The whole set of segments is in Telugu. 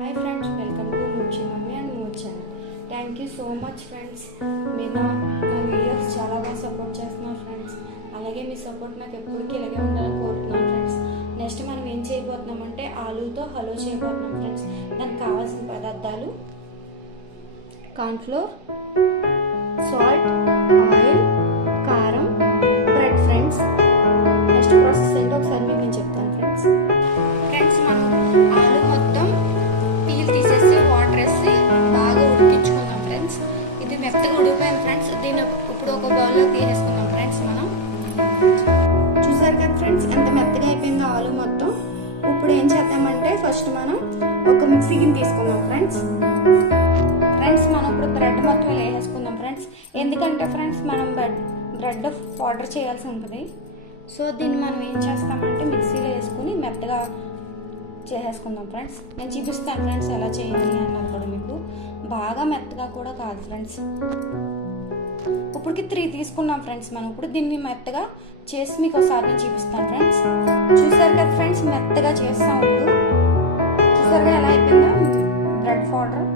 Hi friends welcome to మూచి mummy and mood thank you so much friends మీరు నా వీడియోస్ చాలా బాగా సపోర్ట్ చేస్తున్నారు ఫ్రెండ్స్ అలాగే మీ సపోర్ట్ నాకు ఎప్పటికీ ఇలాగే ఉండాలని కోరుతున్నాను ఫ్రెండ్స్ నెక్స్ట్ మనం ఏం చేయబోతున్నామంటే ఆలూతో హలో చేయబోతున్నాం ఫ్రెండ్స్ దానికి కావాల్సిన పదార్థాలు కార్న్ఫ్లోర్ నేను ఇప్పుడు ఒక బౌల్లో తీసేసుకున్నాం ఫ్రెండ్స్ మనం చూసారు కదా ఫ్రెండ్స్ ఎంత మెత్తగా అయిపోయిందో ఆలు మొత్తం. ఇప్పుడు ఏం చేద్దామంటే ఫస్ట్ మనం ఒక మిక్సీ గిన్నె తీసుకుందాం ఫ్రెండ్స్ ఫ్రెండ్స్ మనం ఇప్పుడు బ్రెడ్ మొత్తం వేసేసుకుందాం ఫ్రెండ్స్ ఎందుకంటే ఫ్రెండ్స్ మనం బ్రెడ్ బ్రెడ్ పౌడర్ చేయాల్సి ఉంటుంది. సో దీన్ని మనం ఏం చేస్తామంటే మిక్సీలో వేసుకుని మెత్తగా చేసేసుకుందాం ఫ్రెండ్స్ నేను చూపిస్తాను ఫ్రెండ్స్ ఎలా చేయాలి అన్నది కూడా మీకు. బాగా మెత్తగా కూడా కాదు ఫ్రెండ్స్ ఇప్పటికి త్రీ తీసుకున్నాం ఫ్రెండ్స్ మనం. ఇప్పుడు దీన్ని మెత్తగా చేసి మీకు ఒకసారి నేను చూపిస్తాను ఫ్రెండ్స్ చూసారు కదా ఫ్రెండ్స్ మెత్తగా చేస్తాం ఇప్పుడు. చూసారుగా ఎలా అయిపోయిందో? బ్రెడ్ పౌడర్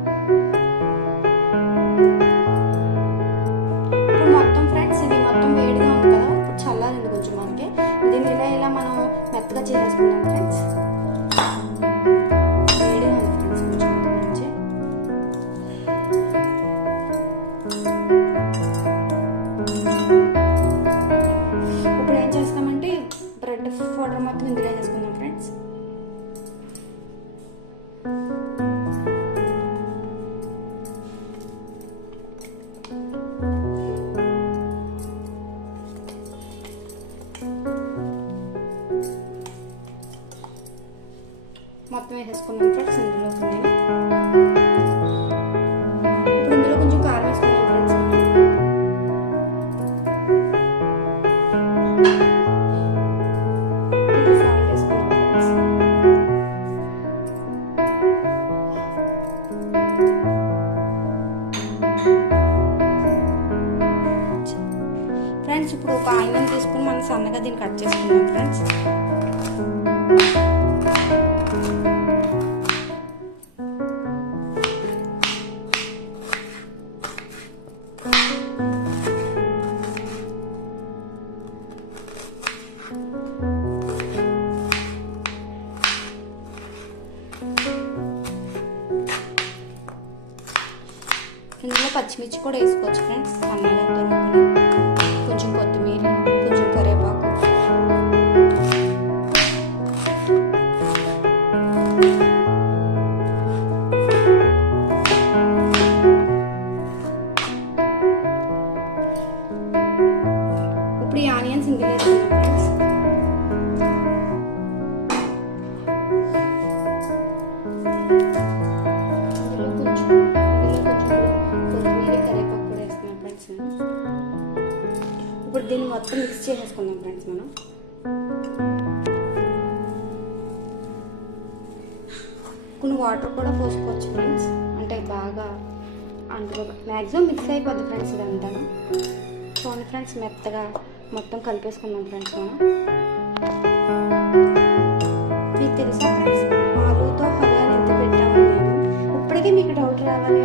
ఇప్పుడు మొత్తం ఫ్రెండ్స్ ఇది మొత్తం వేడిగా ఉంది కదా. ఇప్పుడు చల్లారింది కొంచెం మనకి. దీన్ని ఇలా ఇలా మనం మెత్తగా చేసేసుకుందాం. ఆర్డర్ మొత్తం ఇందులో వేసుకుందాం ఫ్రెండ్స్ ఫ్రెండ్స్ ఇప్పుడు ఒక ఆనియన్ తీసుకుని మనం సన్నగా దీన్ని కట్ చేసుకుందాం ఫ్రెండ్స్. ఇందులో పచ్చిమిర్చి కూడా వేసుకోవచ్చు ఫ్రెండ్స్. అన్నగా దొరుకుతున్నాయి ఇప్పుడు దీన్ని మొత్తం మిక్స్ చేసేసుకుందాం ఫ్రెండ్స్ మనం. కొన్ని వాటర్ కూడా పోసుకోవచ్చు ఫ్రెండ్స్ అంటే బాగా అందులో మ్యాక్సిమం మిక్స్ అయిపోద్ది ఫ్రెండ్స్ ఇదంతా. చూడండి ఫ్రెండ్స్ మెత్తగా మొత్తం కలిపేసుకుందాం ఫ్రెండ్స్ మనం. మీకు తెలుసా ఫ్రెండ్స్ ఆలుతో హల్వా ఎంత పెట్టామని నేను ఇప్పటికే మీకు డౌట్ రావాలి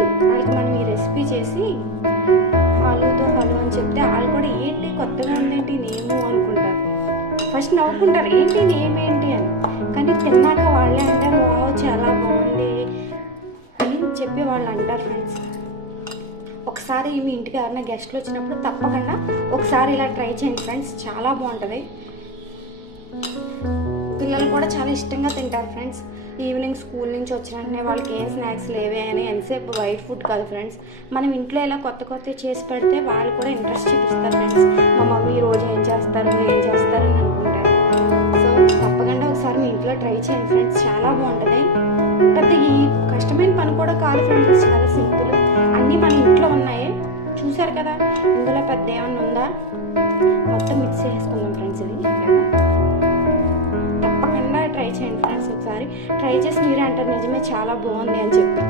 వాళ్ళకి మనం ఈ రెసిపీ చేసి ఆలూతో హల్వా అని చెప్తే వాళ్ళు కూడా ఏంటి కొత్తగా ఉందేంటి నేము? అనుకుంటారు. ఫస్ట్ నవ్వుకుంటారు ఏంటి నేమేంటి? అని. కానీ తిన్నాక వాళ్ళే అంటారు వావ్ చాలా బాగుంది అని చెప్పి వాళ్ళు అంటారు ఫ్రెండ్స్ ఒకసారి మీ ఇంటికి ఎవరైనా గెస్ట్లు వచ్చినప్పుడు తప్పకుండా ఒకసారి ఇలా ట్రై చేయండి ఫ్రెండ్స్ చాలా బాగుంటుంది. పిల్లలు కూడా చాలా ఇష్టంగా తింటారు ఫ్రెండ్స్. ఈవినింగ్ స్కూల్ నుంచి వచ్చిన వెంటనే వాళ్ళకి ఏం స్నాక్స్ లేవే అని ఎంతసేపు వైట్ ఫుడ్ కాదు ఫ్రెండ్స్. మనం ఇంట్లో ఇలా కొత్త కొత్త చేసి పెడితే వాళ్ళు కూడా ఇంట్రెస్ట్ చూపిస్తారు ఫ్రెండ్స్. మా మమ్మీ రోజు ఏం చేస్తారు ఏం చేస్తారు అని అనుకుంటారు. సో తప్పకుండా ఒకసారి మీ ఇంట్లో ట్రై చేయండి ఫ్రెండ్స్. చాలా బాగుంటుంది. పెద్ద ఈ కష్టమైన పని కూడా కాదు ఫ్రెండ్స్. చాలా సింపుల్. అన్నీ మన ఇంట్లో ఉన్నాయి. చూసారు కదా? ఇందులో పెద్ద ఏమన్నా ఉందా? మొత్తం మిక్స్ చేసుకుందాం ఒకసారి ట్రై చేసి మీరే అంటారు నిజమే చాలా బాగుంది అని చెప్పి.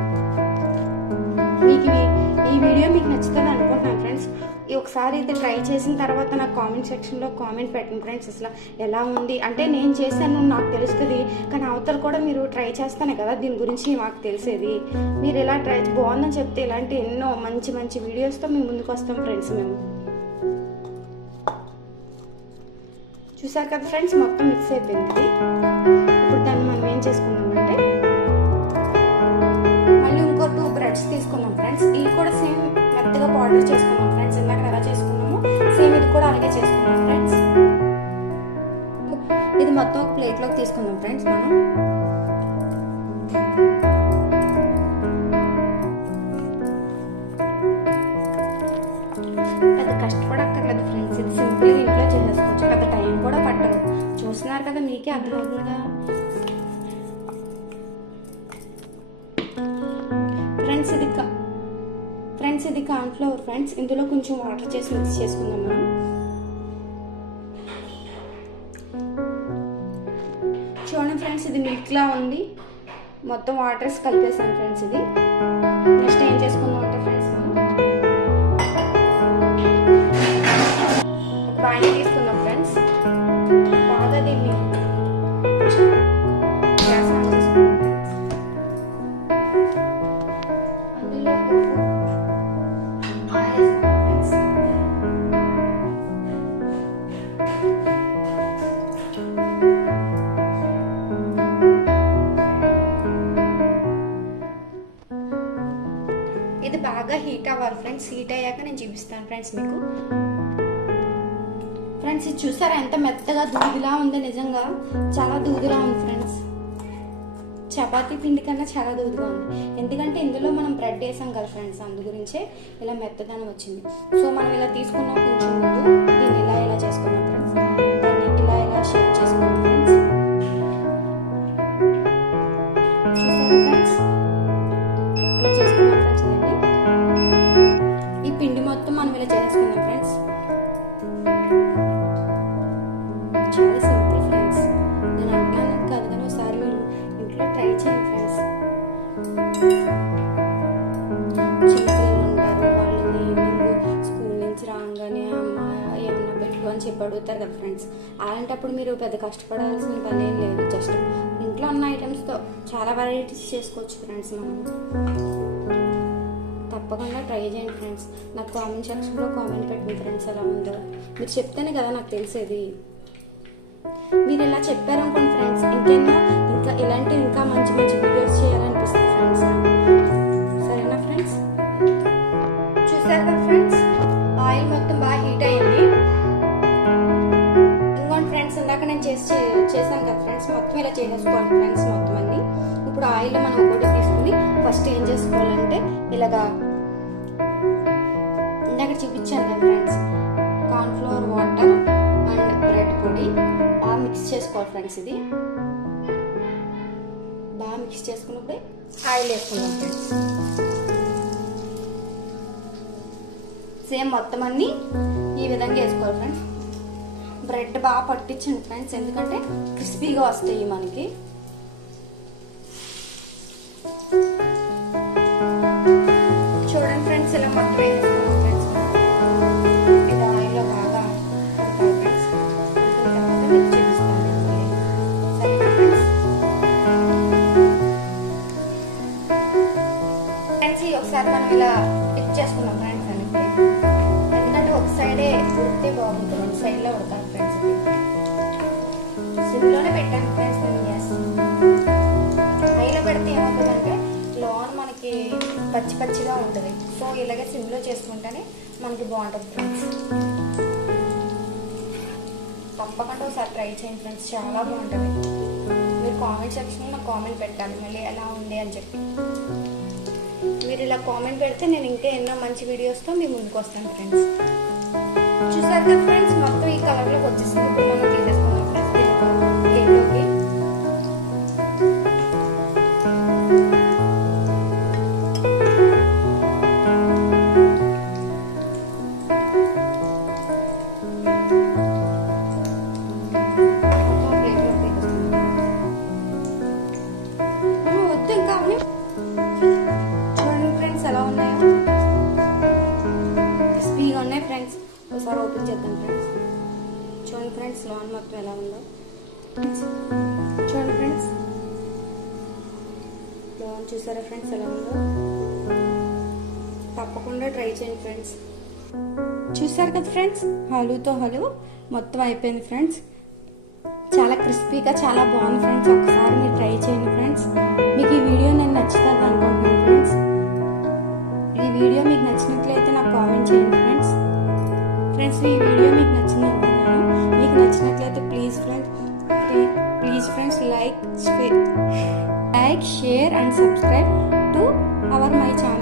మీకు ఈ- వీడియో మీకు నచ్చుతుంది అనుకుంటున్నాను ఫ్రెండ్స్. ఈ ఒకసారి అయితే ట్రై చేసిన తర్వాత నాకు కామెంట్ సెక్షన్లో కామెంట్ పెట్టండి ఫ్రెండ్స్. అసలు ఎలా ఉంది? అంటే నేను చేశాను నాకు తెలుస్తుంది కానీ అవతల కూడా మీరు ట్రై చేస్తానే కదా దీని గురించి మాకు తెలిసేది. మీరు ఎలా ట్రై బాగుందని చెప్తే ఇలాంటి ఎన్నో మంచి మంచి వీడియోస్తో మేము ముందుకు వస్తాం ఫ్రెండ్స్ మేము. చూసారు కదా ఫ్రెండ్స్ మొత్తం మిక్స్ అయిపోయింది. చేసుకున్నామంటే మళ్ళీ ఇంకో టూ బ్రెడ్స్ తీసుకున్నాం ఫ్రెండ్స్ ఇవి కూడా సేమ్ మెత్తగా పౌడర్ చేసుకున్నాం ఫ్రెండ్స్ ఇందాక ఎలా చేసుకున్నాము సేమ్ ఇది కూడా అలాగే చేసుకున్నాం ఫ్రెండ్స్ ఇది మొత్తం ఒక ప్లేట్లోకి తీసుకుందాం ఫ్రెండ్స్ మనం. పెద్ద కష్టపడక్కర్లేదు ఫ్రెండ్స్ ఇది సింపుల్గా ఇంట్లో చేసేసుకోవచ్చు. పెద్ద టైం కూడా పట్టదు. చూస్తున్నారు కదా మీకే అర్థమవుతుందిగా. కార్న్ఫ్లవర్ ఫ్రెండ్స్ ఇందులో కొంచెం వాటర్ చేసి మిక్స్ చేసుకుందాం మనం. చూడండి ఫ్రెండ్స్ ఇది మిల్క్ లా ఉంది. మొత్తం వాటర్స్ కలిపేసాను ఫ్రెండ్స్ ఇది. నెక్స్ట్ ఏం చేసుకుందాం? బాగా హీట్ అవ్వాలి ఫ్రెండ్స్ హీట్ అయ్యాక నేను చూపిస్తాను ఫ్రెండ్స్ మీకు. ఫ్రెండ్స్ ఇది చూసారా? ఎంత మెత్తగా దూదిలా ఉందో నిజంగా. చాలా దూదిలా ఉంది ఫ్రెండ్స్ చపాతీ పిండి కన్నా చాలా దూదిగా ఉంది. ఎందుకంటే ఇందులో మనం బ్రెడ్ వేసాం కదా ఫ్రెండ్స్ అందు గురించే ఇలా మెత్తదనం వచ్చింది. సో మనం ఇలా తీసుకున్నాం కొంచెం ముందు దీన్ని ఇలా ఇలా చేసుకోవాలి. అని కదా ఫ్రెండ్స్ అలాంటప్పుడు మీరు పెద్ద కష్టపడాల్సిన పని ఏం లేదు. జస్ట్ ఇంట్లో ఉన్న ఐటమ్స్తో చాలా వెరైటీస్ చేసుకోవచ్చు ఫ్రెండ్స్ మనం. తప్పకుండా ట్రై చేయండి ఫ్రెండ్స్ నాకు కామెంట్ సెక్షన్లో కామెంట్ పెట్టండి ఫ్రెండ్స్ ఎలా ఉందో. మీరు చెప్తేనే కదా నాకు తెలిసేది. మీరు ఇలా చెప్పారనుకోండి ఫ్రెండ్స్ ఇంకెన్నో ఇంకా ఇలాంటి ఇంకా మంచి మంచి వీడియోస్ చేయాలనిపిస్తుంది ఫ్రెండ్స్ చేసి చేశాను కదా ఫ్రెండ్స్ మొత్తం ఇలా చేసేసుకోవాలి ఫ్రెండ్స్ మొత్తం అన్ని. ఇప్పుడు ఆయిల్ మనం కూడా తీసుకుని ఫస్ట్ ఏం చేసుకోవాలంటే ఇలాగా ఇందాక చూపించాను కదా friends cornflour water and bread పొడి. బాగా మిక్స్ చేసుకోవాలి ఫ్రెండ్స్ ఇది. బాగా మిక్స్ చేసుకున్నప్పుడే ఆయిల్ వేసుకుందాం ఫ్రెండ్స్ సేమ్ మొత్తం అన్ని ఈ విధంగా వేసుకోవాలి ఫ్రెండ్స్ బ్రెడ్ బాగా పట్టించండి ఫ్రెండ్స్ ఎందుకంటే క్రిస్పీగా వస్తాయి మనకి. చూడండి ఫ్రెండ్స్ ఇలా మొత్తం ఫ్రెండ్స్ ఇది ఆయిల్లో బాగా ఫ్రెండ్స్. ఫ్రెండ్స్. ఒకసారి మనం ఇలా జిప్లోనే పెట్టాను ఫ్రెండ్స్ నేను గ్యాస్ అయినా పెడితే ఏమవుతుందంటే లోన్ మనకి పచ్చి పచ్చిగా ఉంటుంది. సో ఇలాగే సిమ్లో చేసుకుంటేనే మనకి బాగుంటుంది ఫ్రెండ్స్ తప్పకుండా ఒకసారి ట్రై చేయండి ఫ్రెండ్స్ చాలా బాగుంటుంది. మీరు కామెంట్ సెక్షన్లో నాకు కామెంట్ పెట్టాలి. మళ్ళీ ఎలా ఉంది అని చెప్పి. మీరు ఇలా కామెంట్ పెడితే నేను ఇంకా ఎన్నో మంచి వీడియోస్తో మీ ముందుకు వస్తాను ఫ్రెండ్స్ చూసారు కదా ఫ్రెండ్స్ మొత్తం ఈ కలర్లోకి వచ్చేసింది. ఇప్పుడు మనం తీసేసుకుందాం. అవన్నీ చూడండి ఫ్రెండ్స్ ఎలా ఉన్నాయో క్రిస్పీగా ఉన్నాయి ఫ్రెండ్స్ ఒకసారి ఓపెన్ చేద్దాం ఫ్రెండ్స్ చూడండి ఫ్రెండ్స్ లోన్ మొత్తం ఎలా ఉందో? చూడండి ఫ్రెండ్స్. లోన్ చూసారా ఫ్రెండ్స్ ఎలా ఉందో? తప్పకుండా ట్రై చేయండి ఫ్రెండ్స్. చూసారు కదా ఫ్రెండ్స్? హలుతో హలు. మొత్తం అయిపోయింది ఫ్రెండ్స్. చాలా క్రిస్పీగా చాలా బాగుంది ఫ్రెండ్స్. ఒకసారి మీరు ట్రై చేయండి ఫ్రెండ్స్. మీకు ఈ వీడియో నేను నచ్చుతుంది అనుకుంటున్నాను ఫ్రెండ్స్. ఈ వీడియో మీకు నచ్చినట్లయితే నాకు కామెంట్ చేయండి ఫ్రెండ్స్. ఫ్రెండ్స్ ఈ like, share and subscribe to our my channel.